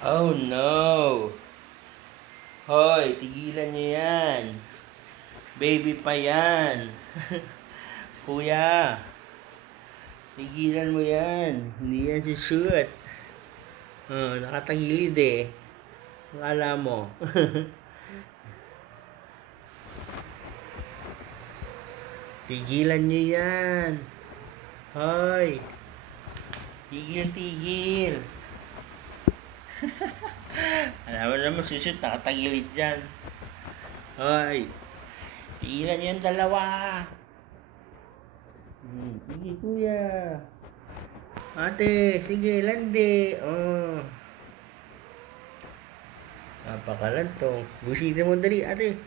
Oh no! Hoy, tigilan niyo yan. Baby pa yan. Kuya, tigilan mo yan. Hindi yan shoot. Nakatagilid eh. Akala mo. Tigilan niyo yan. Hoy, tigil. Alam mo naman sushoot, nakatagilid dyan. Hoy, tigilan niyo yung dalawa. Sige kuya. Ate, sige, landi. Napakalantong. Busitin mo dali, ate.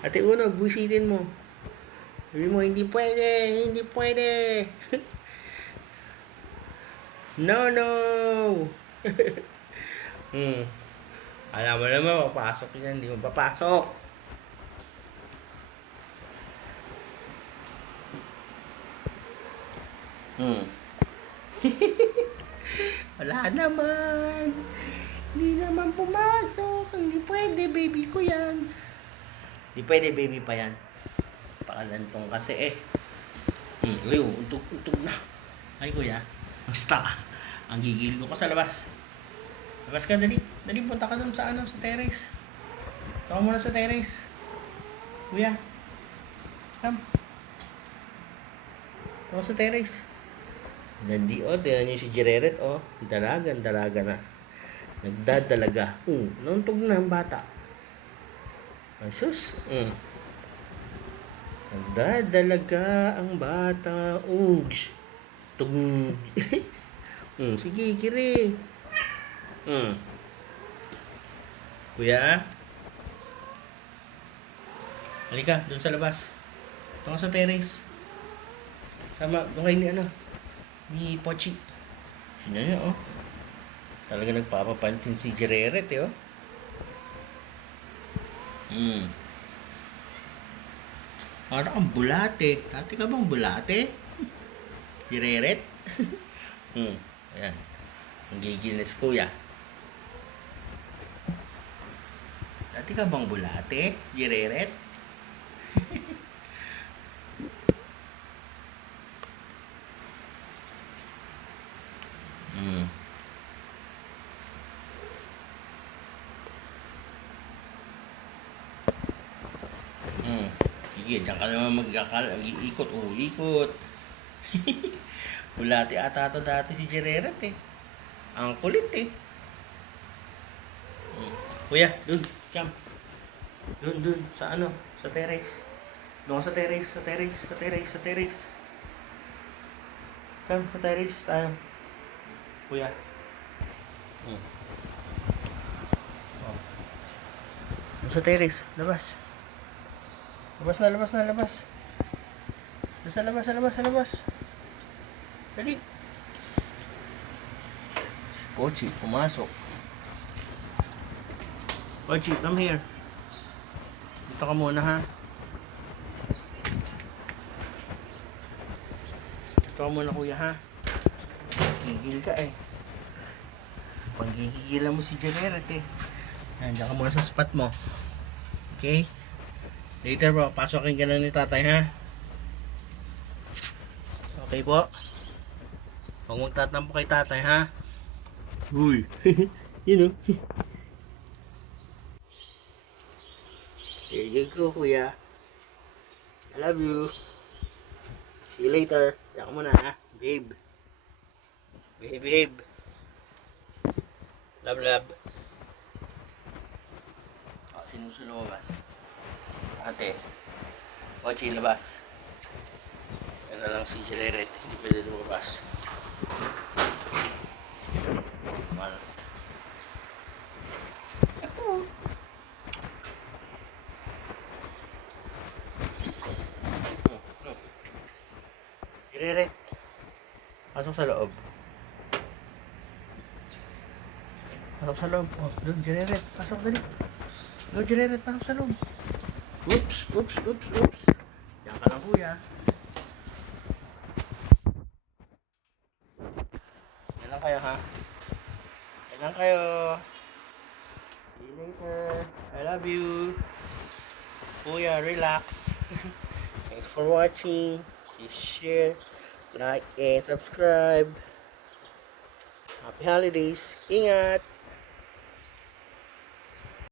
Ate Uno, busitin mo. Sabi mo, hindi pwede. No. Alam mo naman, papasok yan, hindi mo papasok. Wala naman. Hindi naman pumasok. Hindi pwede, baby ko yan. Hindi pwede, baby pa yan. Pakalantong kasi eh. Uy, untog na. Ay kuya, basta ka. Ang gigil ko sa labas. Labas ka, dali. Dali, punta ka dun sa sa terrace. Punta ka muna sa terrace. Kuya, come. Punta ka sa terrace. Tignan niyo si Jereret, dalaga na. Nagdadalaga. Nauntog na ang bata. Ay sus. Nagdadalaga ang bata. Ugs. Tugug. Sige, kiri. Kuya, halika, doon sa labas. Doon ka sa terrace. Sama, doon kayo ni Pochi. Sino niya, Talaga nagpapapansin si Jereret, Parang kang bulate. Dati ka bang bulate? Jereret? Ayan. Ang gigil na si kuya. Dati ka bang bulate? Jereret? Sige, diyan ka naman mag-iikot. Ikot. Bulati ata ito dati si Jereret eh. Ang kulit eh. Kuya, dun, jump. Dun, sa sa terrace. Doon sa terrace. Come, sa terrace tayo. Kuya. Doon sa terrace, labas. Labas na. Sa labas. Dali. Si Pochi, pumasok. Pochi, come here. Dito ka muna, ha? Dito ka muna, kuya, ha? Gigil ka, eh. Panggigigilan mo si Jereret, eh. Diyan ka muna sa spot mo. Okay? Later po, pasokin ka na ni tatay, ha? Okay po? Huwag magtatampo kay tatay, ha? Uy! There you go, kuya. I love you. See you later. Diyan ka muna, ha? Babe. Babe. Love. Sino sa lumabas? Ate. Pochi, labas. Yan na lang si Jereret. Hindi pwede lumabas. Mal. Jereret. Pasok sa loob. Doon, Jereret. Pasok dali. Go, Jereret. Pasok sa loob. Oops. Yan ka lang, kuya. Yan lang kayo, ha? Yan lang kayo. See you later. I love you. Kuya, relax. Thanks for watching. Please share, like, and subscribe. Happy holidays. Ingat!